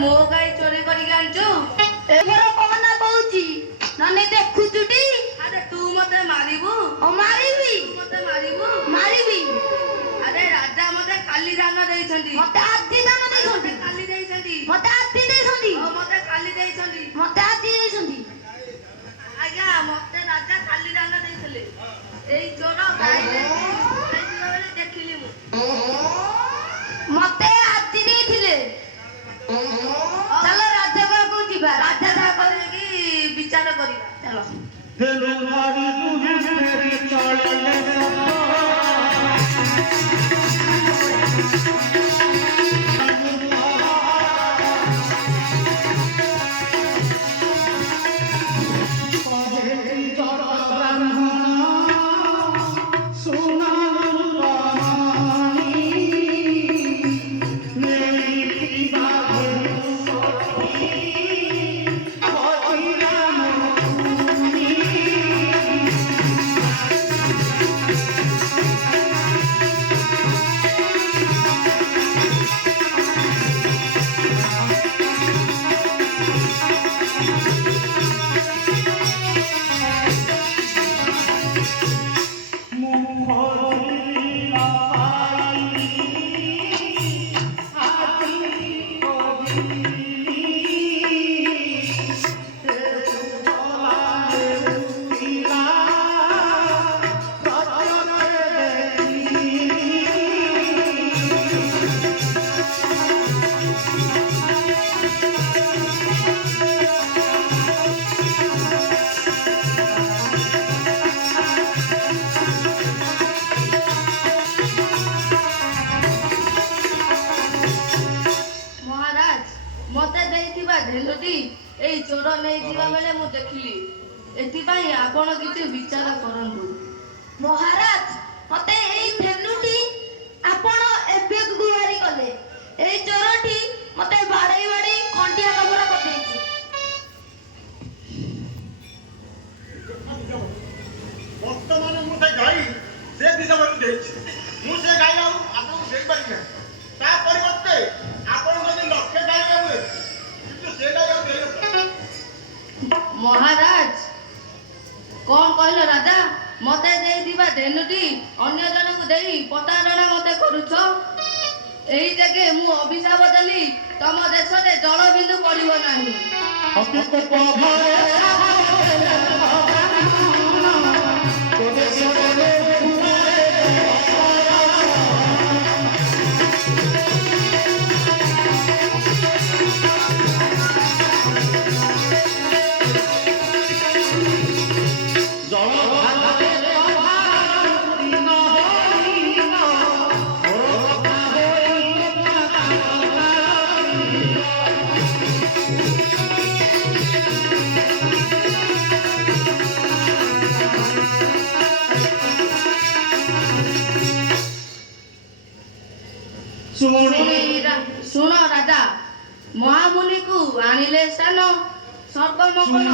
ମୋ ଗାଈ ଚୋରି କରିକି ଆଣିଛୁ? ଏଥର କଣ କହୁଛି ନନେ ଦେଖୁଛୁଟି? ଆରେ ତୁ ମତେ ମାରିବୁ? ମାରିବି। ମତେ ମାରିବୁ? ମାରିବି। ଆରେ ରାଜା ମତେ କାଲି ଦାନ ଦେଇଛନ୍ତି। ମତେ ଆଜି ଦାନ ଦେଇଛନ୍ତି। କାଲି ଦେଇଛନ୍ତି। ମତେ ଆଜି ଦେଇଛନ୍ତି। ମତେ କାଲି ଦେଇଛନ୍ତି। ମତେ ଆଜି ଦେଇଛନ୍ତି। ଆଜ୍ଞା ମତେ ରାଜା କାଲି ଦାନ ଦେଇଥିଲେ। ଏଇ ଚୋର ଗାଈ ଦେଖିଲି ମୁଁ। ମତେ ଆଜି ଦେଇଥିଲେ। ଚାଲ ରାଜା ପାଖକୁ ଯିବା। ରାଜା କହିକି ବିଚାର କରିବା। ଚାଲ। ଏଇ ଚୋର ନେଇଯିବା ବେଳେ ମୁଁ ଦେଖିଲି। ଏଥିପାଇଁ ଆପଣ କିଛି ବିଚାର କରନ୍ତୁ। ମହାରାଜ ମତେ ଏଇ ଧେନୁଟି ଆପଣ ଏବେ ଗୁହାରି କଲେ। ଏଇ ଚୋରଟି ମତେ ବାଡେଇ ବାଡେଇ ଖଣ୍ଡିଆ କପଡା କରିଦେଇଛି। ବର୍ତ୍ତମାନ ମୁଁ ସେ ଗାଈ ସେ ଦିନକୁ ଦେଇଛି। ମୁଁ ସେ ଗାଈ ଆଉ ଆପଣଙ୍କୁ ଦେଇପାରିବି ନାହିଁ। ତା ପରିବର୍ତ୍ତେ ଆପଣ ଯଦି ଲକ୍ଷେ ଗାଈ ହୁଏ କିନ୍ତୁ ସେ ଗାଈ ଆଉ ଦେଇନଥାନ୍ତି। ମହାରାଜ କଣ କହିଲ ରାଜା? ମତେ ଦେଇଥିବା ଧେନୁଟି ଅନ୍ୟ ଜଣଙ୍କୁ ଦେଇ ପ୍ରତାରଣା ମତେ କରୁଛ। ଏଇ ଜାଗେ ମୁଁ ଅଭିଶାପ ଦେଲି ତମ ଦେଶରେ ଜଳ ବିନ୍ଦୁ ପଡିବ ନାହିଁ। ଶୁଣ ରାଜା, ମହାମୁନିକୁ ଆଣିଲେ ସ୍ଥାନ ସର୍ବମଙ୍ଗଳ।